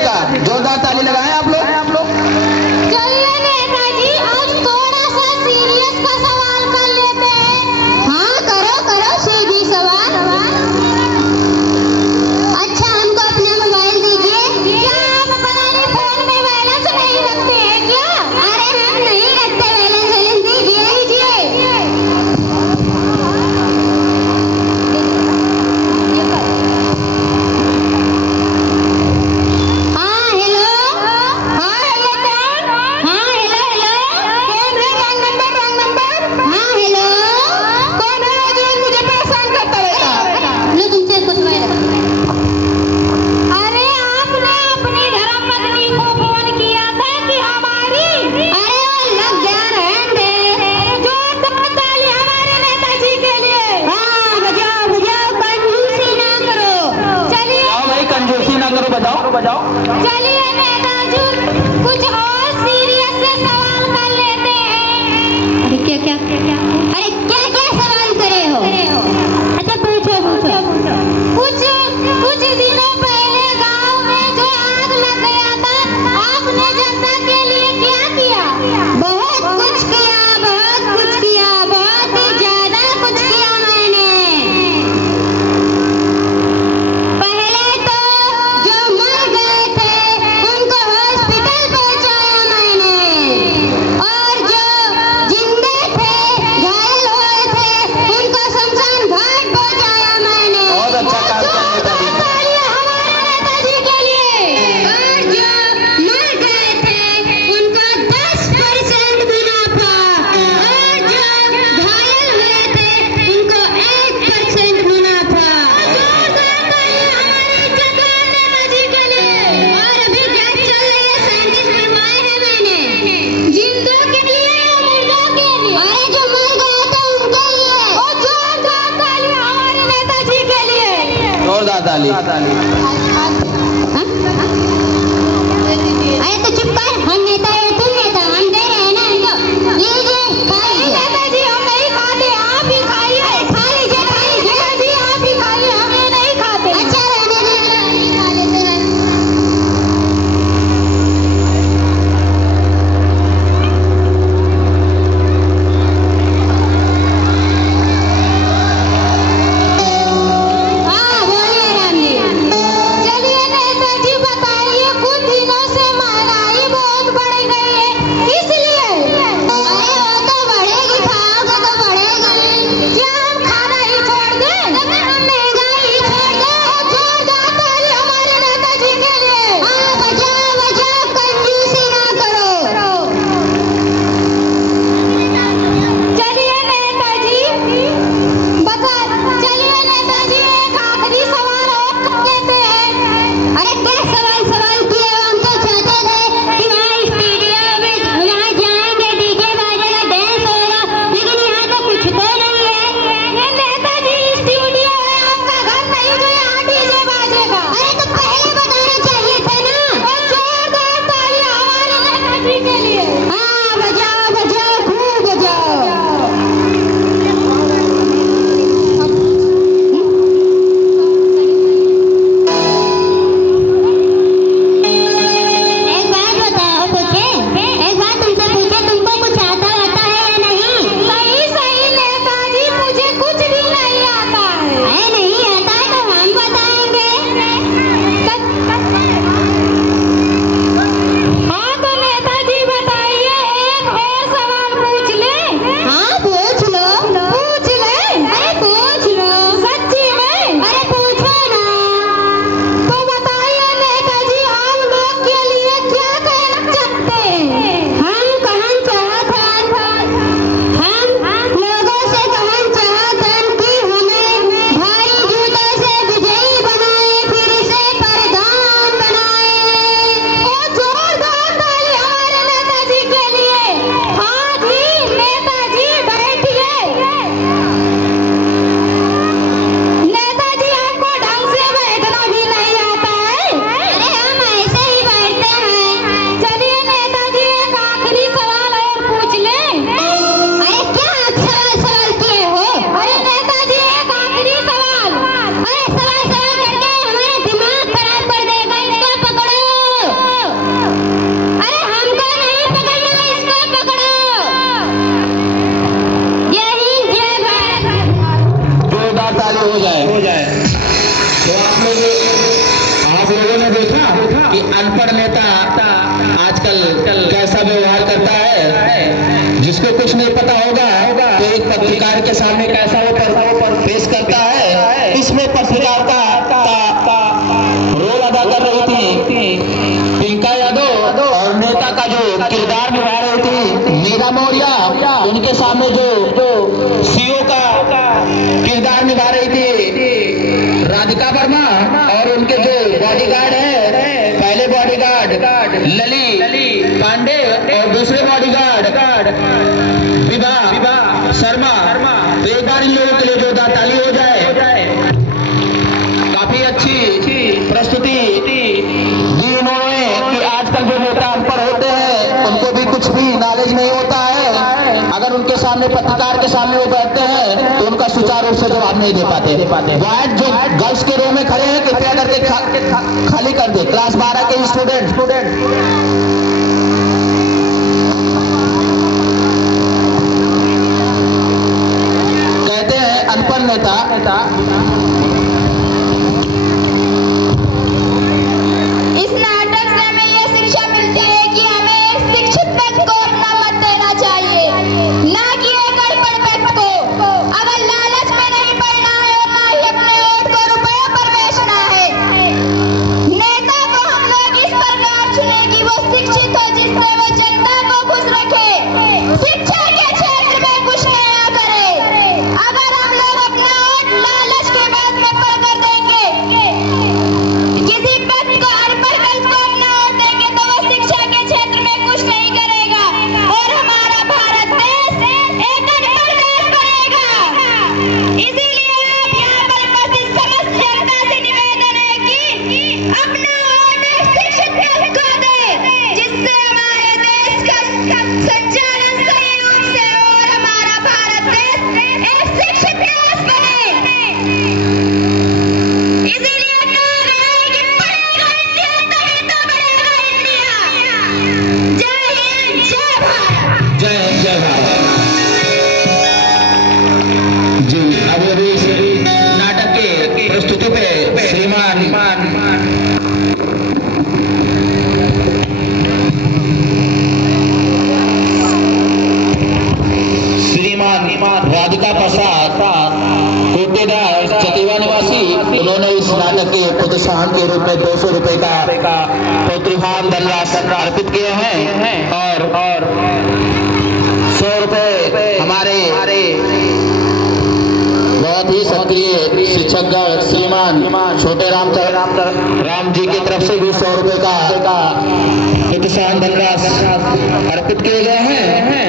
का जोरदार ताली लगाएं आप लोग। चलिए नेताजी आज थोड़ा सा सीरियस का सवाल कर लेते हैं। हाँ करो सीधी सवाल। अच्छा हमको अपना मोबाइल दीजिए। क्या आप हमारे फोन में बैलेंस नहीं रखते हैं क्या? अरे हम नहीं रखते बैलेंस, दीजिए। हाँ हेलो हाँ हेलो कौन है जो मुझे परेशान करता रहता? लो तुमसे कुछ मैं अरे आपने अपनी धर्मपत्नी को फोन किया था कि हमारी? अरे वो लग गया रहने दे। जोरदार ताली हमारे नेताजी के लिए। हाँ बजाओ कंजूसी ना करो। चलिए आओ भाई कंजूसी ना करो, बजाओ। चलिए नेताजी कुछ और सीरियस से सवाल कर लेते हैं। अरे क्या सवाल करे हो? अच्छा पूछो। कुछ दिनों पहले गांव में जो आग लग गया था, आपने जनता के लिए क्या किया? बहुत कुछ किया, बहुत ही ज्यादा कुछ किया मैंने। पहले तो जो मर गए थे उनको हॉस्पिटल पहुंचाया मैंने, और जो जिंदे थे घायल हुए थे उनको शमशान घाट पहुंचाया मैंने। बहुत अच्छा काम किया नेताजी। तालियां हमारे नेताजी के लिए। और जो मर गए थे उनको 10% मुनाफा, और जो घायल हुए थे उनको 1% मुनाफा। जोरदार तालियां हमारे इज्जतदार नेताजी के लिए। और अभी जांच चल रही है, साइंटिस्ट बनवाए हैं मैंने, जिंदों के लिए या मुर्दों के लिए? अरे जो मर गए थे उनके लिए। और जोरदार तालियां हमारे नेताजी के लिए। जोरदार ताली। अरे तो चुप कर, हम नेता है तुम नेता, हम दे रहे हैं ना इनको। लीजिए खा लीजिए। नेताजी हम नहीं खाते, आप ही खाइए। खा लीजिए नेताजी, आप ही खाइए, हम ये नहीं खाते। अच्छा रहने दीजिए, नहीं खा लेते हैं। हाँ बोलिए राम जी। चलिए नेताजी बताइए, कुछ दिनों से महंगाई बहुत बढ़ गई है, अनपढ़ नेता आजकल कैसा व्यवहार करता है, जिसको कुछ नहीं पता होगा तो एक पत्रकार के सामने कैसा वो पेश करता है। इसमें पत्रकार का रोल अदा कर रही थी पिंका यादव और नेता का जो किरदार निभा रही थी मीरा मौर्य। उनके सामने जो सीओ का किरदार निभा रही थी राधिका वर्मा और उनके जो बॉडीगार्ड है, पहले बॉडीगार्ड लली पांडे और दूसरे बॉडीगार्ड विभा शर्मा। तो एक बार इन लोगों के लिए जोरदार ताली हो जाए। काफी अच्छी प्रस्तुति दी उन्होंने कि आजकल जो नेता अनपढ़ होते हैं उनको भी कुछ भी नॉलेज नहीं होता है। अगर उनके सामने पत्रकार के सामने वो बैठते हैं तो उनका सुचारू रूप से जवाब नहीं दे पाते। वार्ड जो गर्ल्स के रो में खड़े हैं कृपया करके खाली कर दे। क्लास 12 के स्टूडेंट कहते हैं अनपढ़ नेता इस नाटक से हमें ये शिक्षा मिलती है कि हमें एक शिक्षित व्यक्ति को अपना मत देना चाहिए, ना कि एक अनपढ़ व्यक्ति को। अगर लालच में नहीं पड़ना है और ना ही अपने वोट को रुपयों पर बेचना है। नेता को हम लोग इस प्रकार चुने कि वो शिक्षित हो, जिससे वो जनता को खुश रखे, शिक्षा के क्षेत्र में कुछ नया करे। अगर हम लोग अपना वोट लालच के बाद में पकड़ देंगे, किसी व्यक्ति को अनपढ़ व्यक्ति को अपना वोट देंगे तो वो शिक्षा के क्षेत्र में कुछ नहीं करेगा और हमारा भारत देश एक अनपढ़ देश बनेगा। इसीलिए आप यहाँ पर उपस्थित समस्त जनता से निवेदन है कि अपना वोट एक शिक्षित व्यक्ति को दे, जिससे हमारे देश का संचालन सही रूप से हो और हमारा भारत देश एक शिक्षित देश बने। इसीलिए कहा गया है कि पढ़ेगा इंडिया तभी तो बढ़ेगा इंडिया। जय हिंद, जय भारत। जय भारत। जी अब अभी इस नाटक के प्रस्तुति पे श्रीमान राधिका प्रसाद कोटेदार चतीवा निवासी, उन्होंने इस नाटक के प्रोत्साहन के रूप में 200 रुपए का प्रोत्साहन धनराशि अर्पित किए हैं और 100 रुपए हमारे बहुत ही सक्रिय शिक्षक श्रीमान छोटे राम जी की तरफ से भी 100 रुपए का प्रोत्साहन धनराशि अर्पित किए गए हैं।